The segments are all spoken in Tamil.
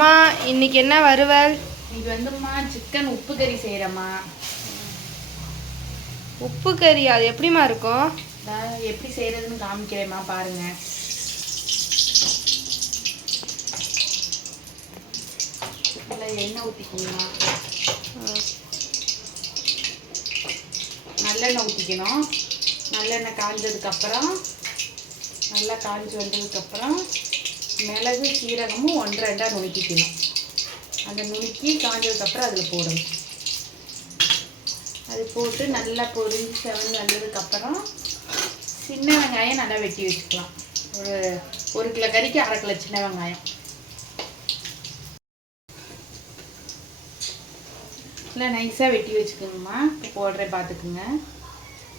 அம்மா இன்னைக்கு என்ன வறுவல்? இது வந்தும்மா சிக்கன் உப்பு கறி செய்கிறேம்மா. உப்பு கறி அது எப்படிம்மா இருக்கும்? எப்படி செய்கிறதுன்னு காமிக்கிறேம்மா பாருங்க. இல்லை எண்ணெய் ஊற்றிக்கணுமா, நல்லெண்ணெய் ஊற்றிக்கணும். நல்லெண்ணெய் காஞ்சதுக்கப்புறம் நல்லா காஞ்சி வந்ததுக்கப்புறம் மிளகு சீரகமும் 1-2 நுணுக்கிக்கணும். அந்த நுணுக்கி காஞ்சதுக்கப்புறம் அதில் போடணும். அது போட்டு நல்லா பொரிஞ்சு செவந்து வந்ததுக்கப்புறம் சின்ன வெங்காயம் நல்லா வெட்டி வச்சுக்கலாம். ஒரு கிலோ கறிக்கு 1/2 கிலோ சின்ன வெங்காயம் நல்லா நைஸாக வெட்டி வச்சுக்கோங்கம்மா. இப்போ போடுறேன் பார்த்துக்குங்க.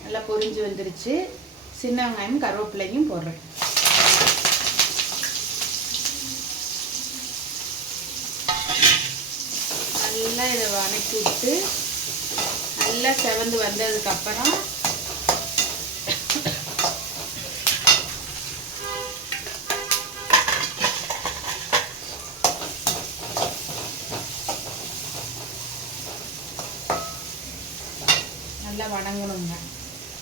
நல்லா பொரிஞ்சு வந்துருச்சு. சின்ன வெங்காயமும் கருவேப்பிலையும் போடுறேன். நல்லா இதை வதக்கி விட்டு நல்லா செவந்து வந்ததுக்கப்புறம் நல்லா வணங்கணுங்க.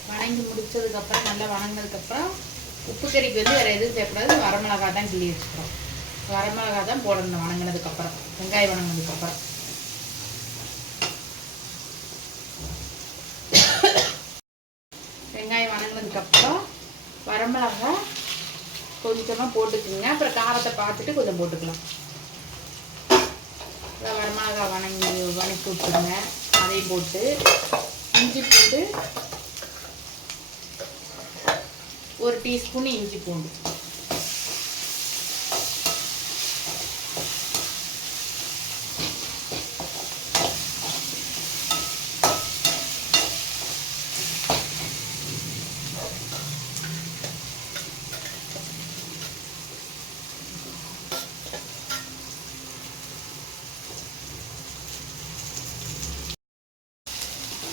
வணங்கி முடிச்சதுக்கப்புறம் நல்லா வணங்கினதுக்கப்புறம் உப்பு கறிக்கு வந்து வேறு எதுவும் தேவைப்படாது. வரமிளகா தான் கிள்ளி வச்சுக்கிறோம். வரமிளகா தான் போடணும் வணங்கினதுக்கப்புறம், வெங்காயம் வணங்கினதுக்கப்புறம். வெங்காயம் வணங்கினதுக்கப்புறம் வரமிளகா கொஞ்சமாக போட்டுக்குங்க. அப்புறம் காரத்தை பார்த்துட்டு கொஞ்சம் போட்டுக்கலாம். வரமிளகா வணக்கி விட்டுருங்க. அதையும் போட்டு இஞ்சி பூண்டு 1 டீஸ்பூன் இஞ்சி பூண்டு,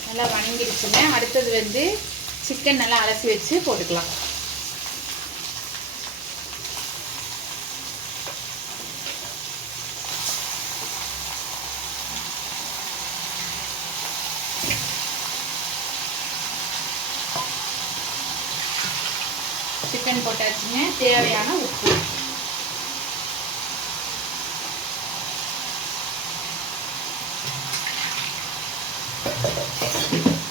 நல்லா வணங்கிடுச்சுங்க. அடுத்தது வந்து சிக்கன் நல்லா அலசி வச்சு போட்டுக்கலாம். சிக்கன் போட்டாச்சுங்க. தேவையான உப்பு,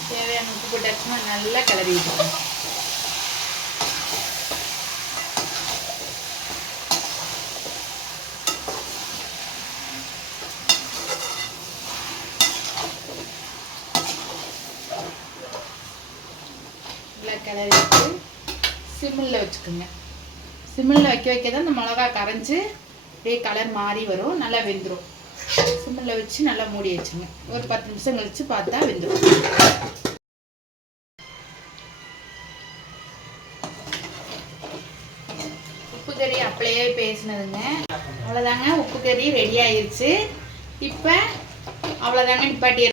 தேவையான உப்பு போட்டாச்சுன்னா நல்லா கிளறி விட்டுருங்க. நல்லா கிளறி விட்டு சிம்மில் வச்சுக்கோங்க. சிம்மில் வைக்க தான் இந்த மிளகா கரைஞ்சி அப்படியே கலர் மாறி வரும். நல்லா வெந்துடும். சிம்மில் வச்சு நல்லா மூடி வச்சுங்க. ஒரு 10 நிமிஷம் கழிச்சு பார்த்தா வெந்துடும். உப்பு கறி அப்படியே பேசினதுங்க. அவ்வளோதாங்க, உப்பு கறி ரெடி ஆயிடுச்சு. இப்போ அவ்வளோதாங்க, நிப்பாட்டி